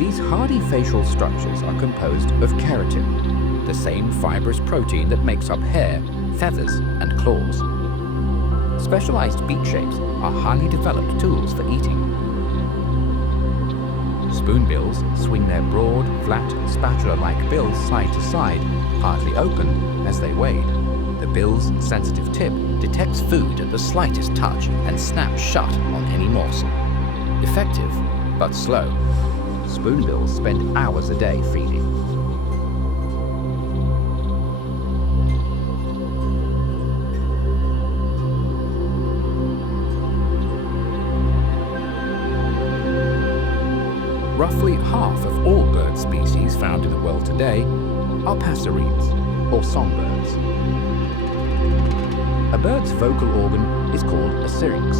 These hardy facial structures are composed of keratin, the same fibrous protein that makes up hair, feathers, and claws. Specialized beak shapes are highly developed tools for eating. Spoonbills swing their broad, flat, spatula-like bills side to side, partly open as they wade. The bill's sensitive tip detects food at the slightest touch and snaps shut on any morsel. Effective, but slow. Spoonbills spend hours a day feeding. Roughly half of all bird species found in the world today are passerines, or songbirds. A bird's vocal organ is called a syrinx.